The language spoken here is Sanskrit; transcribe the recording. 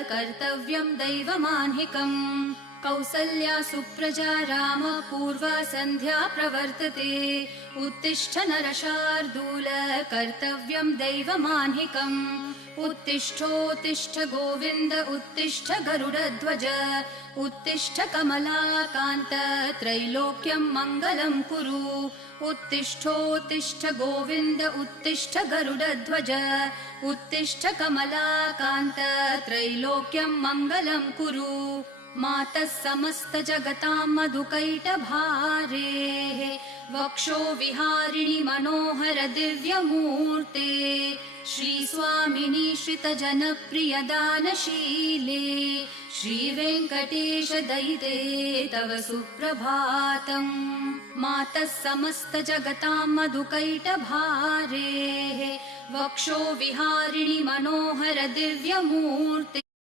कर्तव्यं दैवमान्हिकम् कौसल्या सुप्रजा राम पूर्वा सन्ध्या प्रवर्तते उत्तिष्ठ नरशार्दूल कर्तव्यं दैवमान्हिकम् उत्तिष्ठोत्तिष्ठ गोविन्द उत्तिष्ठ गरुडध्वज उत्तिष्ठ कमलाकान्त त्रैलोक्यं मङ्गलं कुरु उत्तिष्ठोत्तिष्ठ गोविन्द उत्तिष्ठ गरुडध्वज उत्तिष्ठ कमलाकान्त त्रैलोक्यं मङ्गलं कुरु मातः समस्त जगतां मधुकैटभारेः वक्षो विहारिणि मनोहर दिव्यमूर्ते श्रीस्वामिनि श्रितजनप्रिय दानशीले श्रीवेङ्कटेश दयिते तव सुप्रभातम् मातः समस्त जगतां मधुकैटभारेः वक्षो विहारिणि मनोहर दिव्यमूर्ते